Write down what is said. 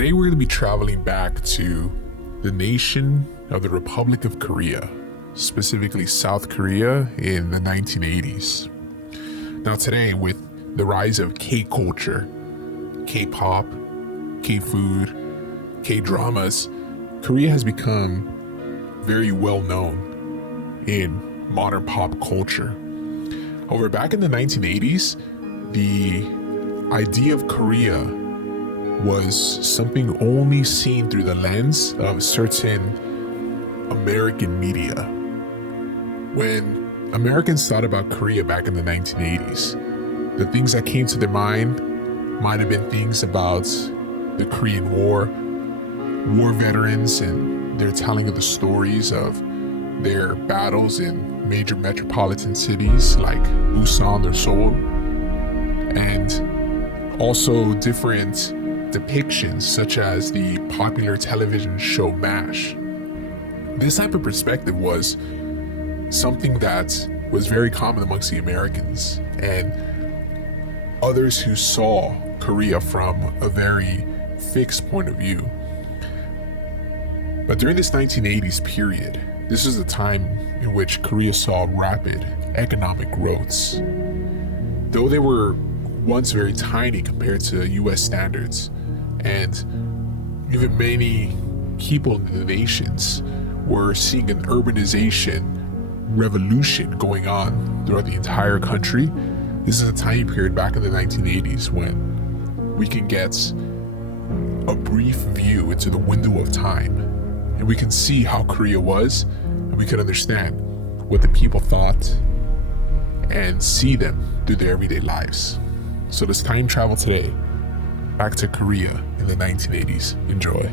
Today we're going to be traveling back to the nation of the Republic of Korea, specifically South Korea in the 1980s. Now today, with the rise of K-culture, K-pop, K-food, K-dramas, Korea has become very well known in modern pop culture. However, back in the 1980s, the idea of Korea was something only seen through the lens of certain American media. When Americans thought about Korea back in the 1980s, the things that came to their mind might have been things about the Korean War, war veterans and their telling of the stories of their battles in major metropolitan cities like Busan or Seoul, and also different depictions such as the popular television show MASH. This type of perspective was something that was very common amongst the Americans and others who saw Korea from a very fixed point of view. But during this 1980s period, this is a time in which Korea saw rapid economic growths. Though they were once very tiny compared to US standards, and even many people in the nations were seeing an urbanization revolution going on throughout the entire country. This is a tiny period back in the 1980s when we can get a brief view into the window of time, and we can see how Korea was, and we can understand what the people thought and see them through their everyday lives. So let's time travel today back to Korea in the 1980s. Enjoy.